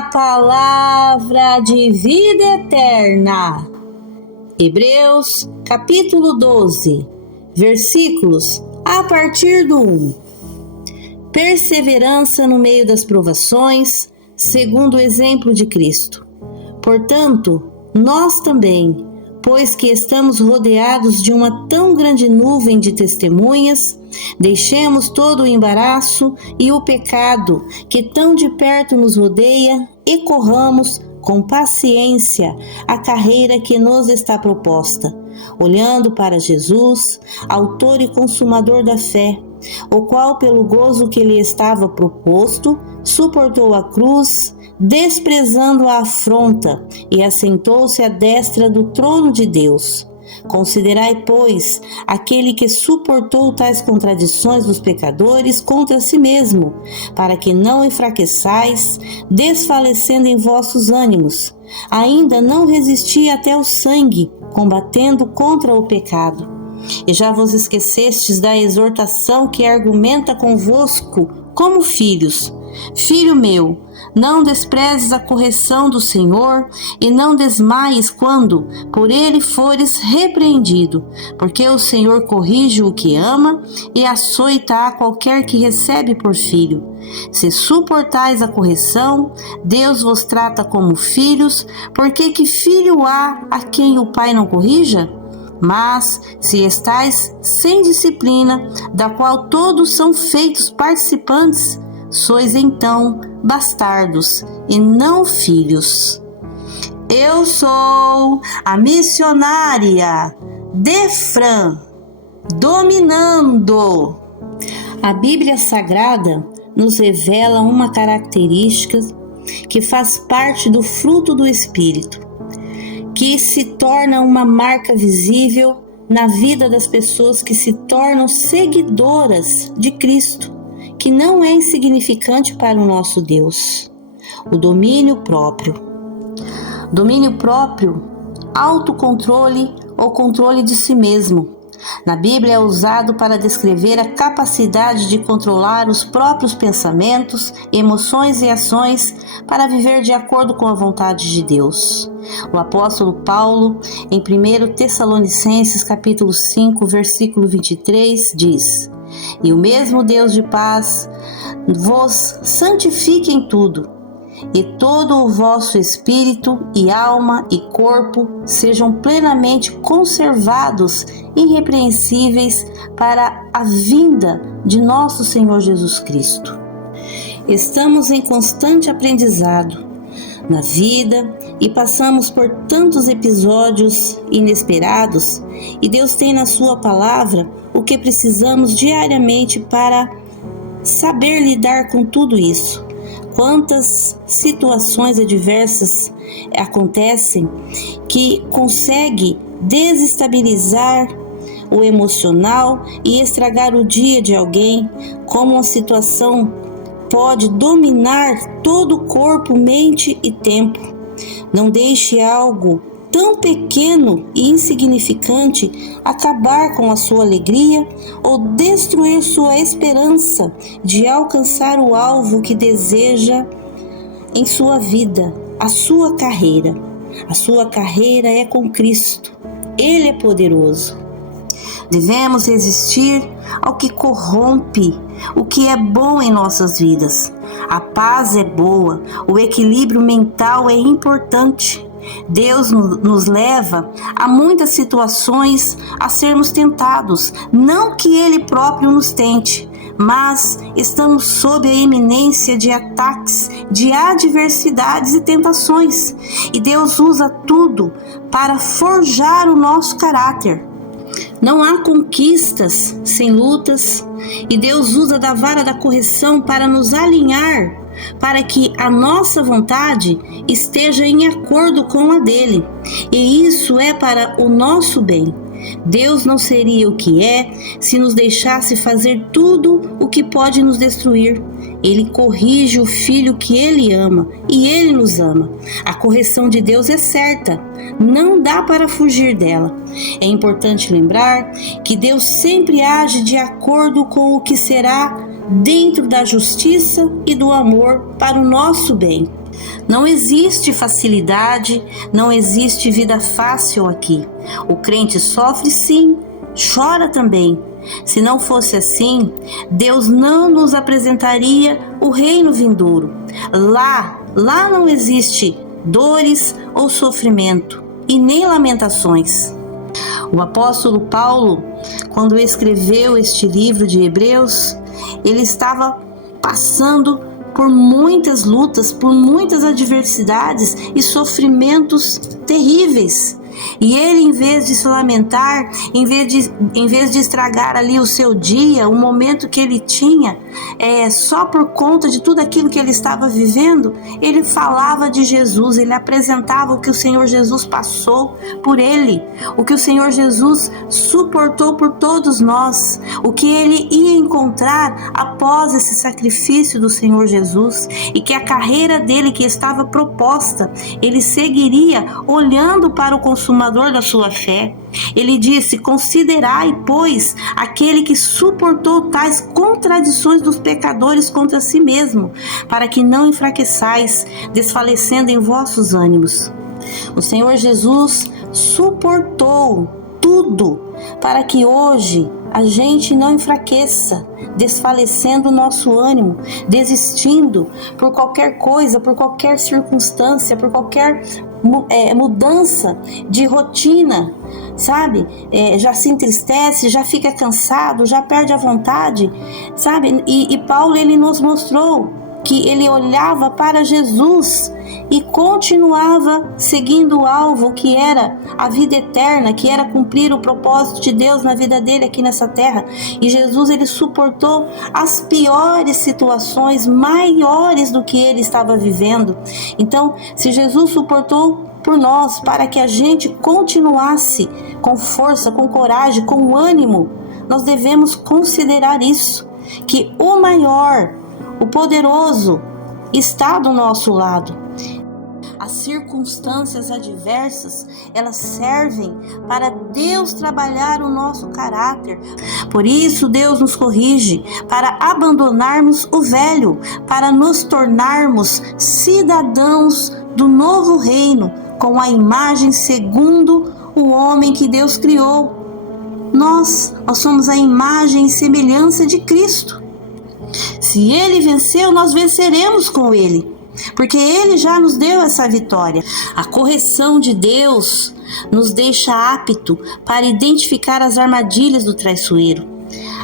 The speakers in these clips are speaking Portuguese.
a palavra de vida eterna. Hebreus, capítulo 12, versículos a partir do 1. Perseverança no meio das provações, segundo o exemplo de Cristo. Portanto, nós também, pois que estamos rodeados de uma tão grande nuvem de testemunhas, deixemos todo o embaraço e o pecado que tão de perto nos rodeia e corramos com paciência a carreira que nos está proposta, olhando para Jesus, autor e consumador da fé, o qual, pelo gozo que lhe estava proposto, suportou a cruz, desprezando a afronta, e assentou-se à destra do trono de Deus. Considerai, pois, aquele que suportou tais contradições dos pecadores contra si mesmo, para que não enfraqueçais, desfalecendo em vossos ânimos. Ainda não resisti até o sangue, combatendo contra o pecado. E já vos esquecestes da exortação que argumenta convosco como filhos. Filho meu, não desprezes a correção do Senhor e não desmaies quando por ele fores repreendido, porque o Senhor corrige o que ama e açoita a qualquer que recebe por filho. Se suportais a correção, Deus vos trata como filhos, porque que filho há a quem o pai não corrija? Mas, se estais sem disciplina, da qual todos são feitos participantes, sois então bastardos e não filhos. Eu sou a missionária Defran, dominando. A Bíblia Sagrada nos revela uma característica que faz parte do fruto do Espírito, que se torna uma marca visível na vida das pessoas que se tornam seguidoras de Cristo, que não é insignificante para o nosso Deus. O domínio próprio. Domínio próprio, autocontrole ou controle de si mesmo. Na Bíblia é usado para descrever a capacidade de controlar os próprios pensamentos, emoções e ações para viver de acordo com a vontade de Deus. O apóstolo Paulo, em 1 Tessalonicenses capítulo 5, versículo 23, diz: E o mesmo Deus de paz vos santifique em tudo, e todo o vosso espírito e alma e corpo sejam plenamente conservados irrepreensíveis para a vinda de nosso Senhor Jesus Cristo. Estamos em constante aprendizado na vida e passamos por tantos episódios inesperados, e Deus tem na sua palavra o que precisamos diariamente para saber lidar com tudo isso. Quantas situações adversas acontecem que conseguem desestabilizar o emocional e estragar o dia de alguém, como uma situação pode dominar todo o corpo, mente e tempo. Não deixe algo tão pequeno e insignificante acabar com a sua alegria ou destruir sua esperança de alcançar o alvo que deseja em sua vida, a sua carreira. A sua carreira é com Cristo. Ele é poderoso. Devemos resistir ao que corrompe o que é bom em nossas vidas. A paz é boa, o equilíbrio mental é importante. Deus nos leva a muitas situações a sermos tentados, não que Ele próprio nos tente, mas estamos sob a iminência de ataques, de adversidades e tentações, e Deus usa tudo para forjar o nosso caráter. Não há conquistas sem lutas, e Deus usa da vara da correção para nos alinhar, para que a nossa vontade esteja em acordo com a dele, e isso é para o nosso bem. Deus não seria o que é se nos deixasse fazer tudo o que pode nos destruir. Ele corrige o filho que ele ama, e ele nos ama. A correção de Deus é certa, não dá para fugir dela. É importante lembrar que Deus sempre age de acordo com o que será dentro da justiça e do amor para o nosso bem. Não existe facilidade, não existe vida fácil aqui. O crente sofre sim, chora também. Se não fosse assim, Deus não nos apresentaria o reino vindouro. Lá não existe dores ou sofrimento e nem lamentações. O apóstolo Paulo, quando escreveu este livro de Hebreus, ele estava passando por muitas lutas, por muitas adversidades e sofrimentos terríveis. E ele, em vez de se lamentar, em vez de estragar ali o seu dia, o momento que ele tinha, só por conta de tudo aquilo que ele estava vivendo, ele falava de Jesus, ele apresentava o que o Senhor Jesus passou por ele, o que o Senhor Jesus suportou por todos nós, o que ele ia encontrar após esse sacrifício do Senhor Jesus, e que a carreira dele que estava proposta, ele seguiria olhando para o consumador da sua fé. Ele disse: considerai, pois, aquele que suportou tais contradições dos pecadores contra si mesmo, para que não enfraqueçais, desfalecendo em vossos ânimos. O Senhor Jesus suportou tudo para que hoje a gente não enfraqueça, desfalecendo o nosso ânimo, desistindo por qualquer coisa, por qualquer circunstância, por qualquer mudança de rotina, sabe? Já se entristece, já fica cansado, já perde a vontade, sabe? E Paulo, ele nos mostrou que ele olhava para Jesus e continuava seguindo o alvo, que era a vida eterna, que era cumprir o propósito de Deus na vida dele aqui nessa terra. E Jesus, ele suportou as piores situações, maiores do que ele estava vivendo. Então, se Jesus suportou por nós, para que a gente continuasse com força, com coragem, com ânimo, nós devemos considerar isso, que o maior, o poderoso, está do nosso lado. As circunstâncias adversas, elas servem para Deus trabalhar o nosso caráter. Por isso Deus nos corrige, para abandonarmos o velho, para nos tornarmos cidadãos do novo reino, com a imagem segundo o homem que Deus criou. Nós somos a imagem e semelhança de Cristo. Se ele venceu, nós venceremos com ele, porque ele já nos deu essa vitória. A correção de Deus nos deixa apto para identificar as armadilhas do traiçoeiro.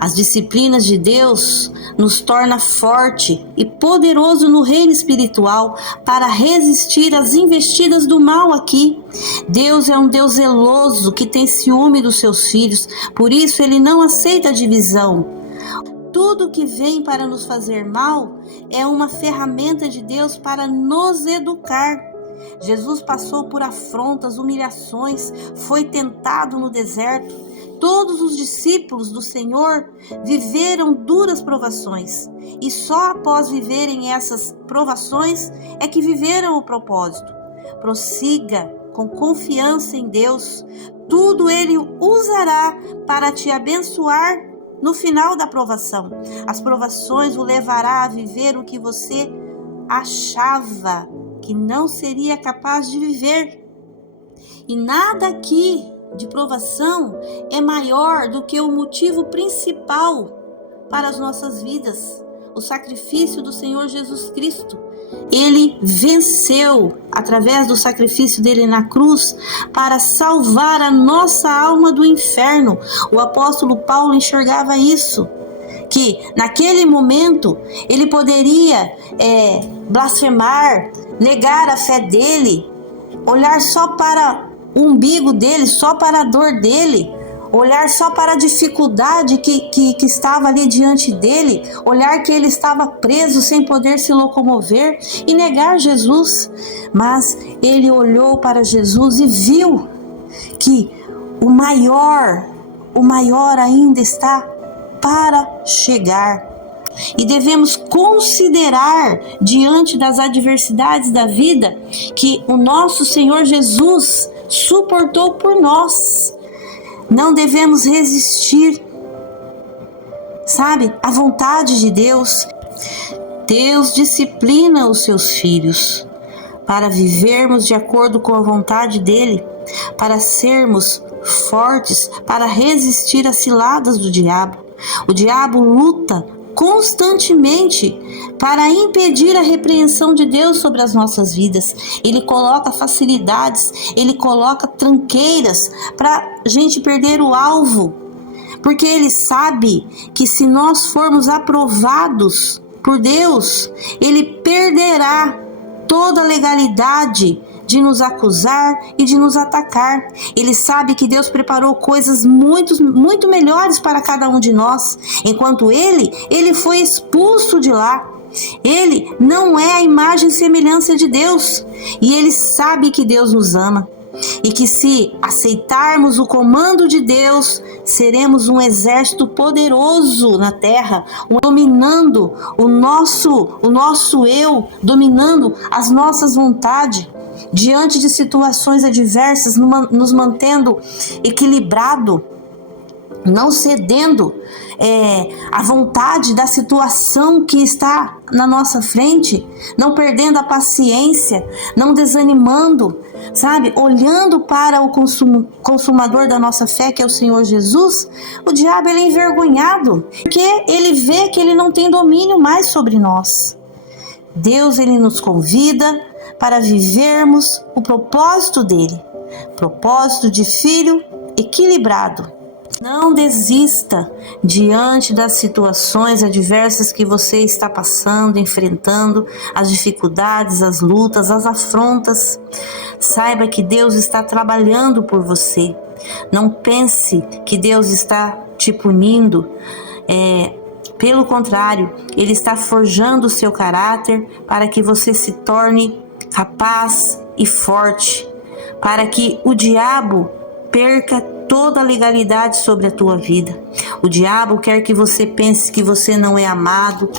As disciplinas de Deus nos torna forte e poderoso no reino espiritual para resistir às investidas do mal aqui. Deus é um Deus zeloso que tem ciúme dos seus filhos, por isso ele não aceita divisão. Tudo que vem para nos fazer mal é uma ferramenta de Deus para nos educar. Jesus passou por afrontas, humilhações, foi tentado no deserto. Todos os discípulos do Senhor viveram duras provações, e só após viverem essas provações é que viveram o propósito. Prossiga com confiança em Deus, tudo Ele usará para te abençoar no final da provação. As provações o levará a viver o que você achava que não seria capaz de viver. E nada aqui de provação é maior do que o motivo principal para as nossas vidas, o sacrifício do Senhor Jesus Cristo. Ele venceu através do sacrifício dele na cruz para salvar a nossa alma do inferno. O apóstolo Paulo enxergava isso, que naquele momento ele poderia blasfemar, negar a fé dele, olhar só para o umbigo dele, só para a dor dele, olhar só para a dificuldade que estava ali diante dele, olhar que ele estava preso sem poder se locomover e negar Jesus. Mas ele olhou para Jesus e viu que o maior ainda está para chegar. E devemos considerar, diante das adversidades da vida, que o nosso Senhor Jesus suportou por nós. Não devemos resistir, sabe, à vontade de Deus. Deus disciplina os seus filhos, para vivermos de acordo com a vontade dele, para sermos fortes, para resistir às ciladas do diabo. O diabo luta constantemente para impedir a repreensão de Deus sobre as nossas vidas. Ele coloca facilidades, ele coloca tranqueiras para a gente perder o alvo, porque ele sabe que se nós formos aprovados por Deus, ele perderá toda a legalidade de nos acusar e de nos atacar. Ele sabe que Deus preparou coisas muito melhores para cada um de nós, enquanto ele foi expulso de lá. Ele não é a imagem e semelhança de Deus, e ele sabe que Deus nos ama, e que se aceitarmos o comando de Deus, seremos um exército poderoso na terra, dominando o nosso eu, dominando as nossas vontades, diante de situações adversas, nos mantendo equilibrado, não cedendo à vontade da situação que está na nossa frente, não perdendo a paciência, não desanimando, sabe? Olhando para o consumador da nossa fé, que é o Senhor Jesus. O diabo, ele é envergonhado, porque ele vê que ele não tem domínio mais sobre nós. Deus, ele nos convida para vivermos o propósito dele, propósito de filho equilibrado. Não desista diante das situações adversas que você está passando, enfrentando, as dificuldades, as lutas, as afrontas. Saiba que Deus está trabalhando por você. Não pense que Deus está te punindo. Pelo contrário, Ele está forjando o seu caráter para que você se torne capaz e forte, para que o diabo perca toda a legalidade sobre a tua vida. O diabo quer que você pense que você não é amado.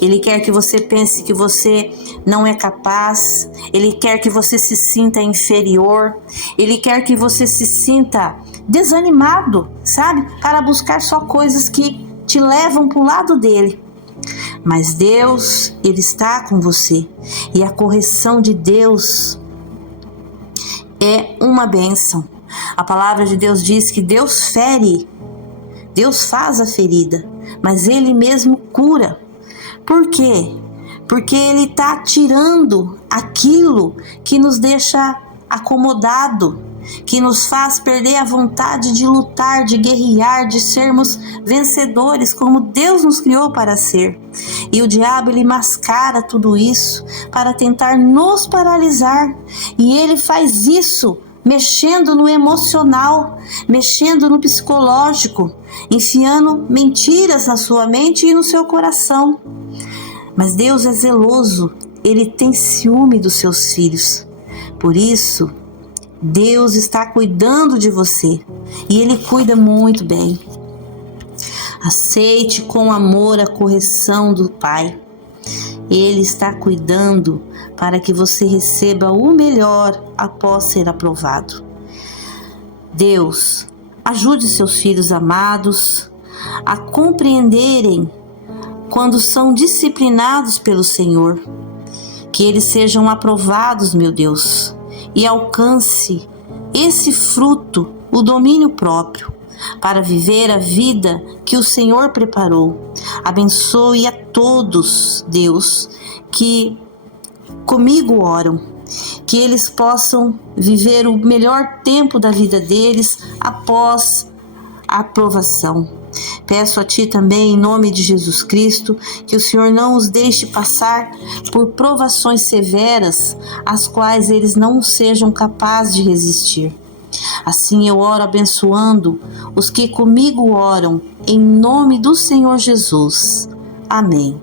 Ele quer que você pense que você não é capaz. Ele quer que você se sinta inferior. Ele quer que você se sinta desanimado, sabe? Para buscar só coisas que te levam para o lado dele. Mas Deus, Ele está com você. E a correção de Deus é uma bênção. A palavra de Deus diz que Deus fere, Deus faz a ferida, mas Ele mesmo cura. Por quê? Porque Ele está tirando aquilo que nos deixa acomodado, que nos faz perder a vontade de lutar, de guerrear, de sermos vencedores como Deus nos criou para ser. E o diabo, ele mascara tudo isso para tentar nos paralisar, e ele faz isso mexendo no emocional, mexendo no psicológico, enfiando mentiras na sua mente e no seu coração. Mas Deus é zeloso, Ele tem ciúme dos seus filhos. Por isso, Deus está cuidando de você, e Ele cuida muito bem. Aceite com amor a correção do Pai. Ele está cuidando para que você receba o melhor após ser aprovado. Deus, ajude seus filhos amados a compreenderem quando são disciplinados pelo Senhor. Que eles sejam aprovados, meu Deus, e alcance esse fruto, o domínio próprio, para viver a vida que o Senhor preparou. Abençoe a todos, Deus, que comigo oram, que eles possam viver o melhor tempo da vida deles após a aprovação. Peço a Ti também, em nome de Jesus Cristo, que o Senhor não os deixe passar por provações severas, as quais eles não sejam capazes de resistir. Assim eu oro abençoando os que comigo oram, em nome do Senhor Jesus. Amém.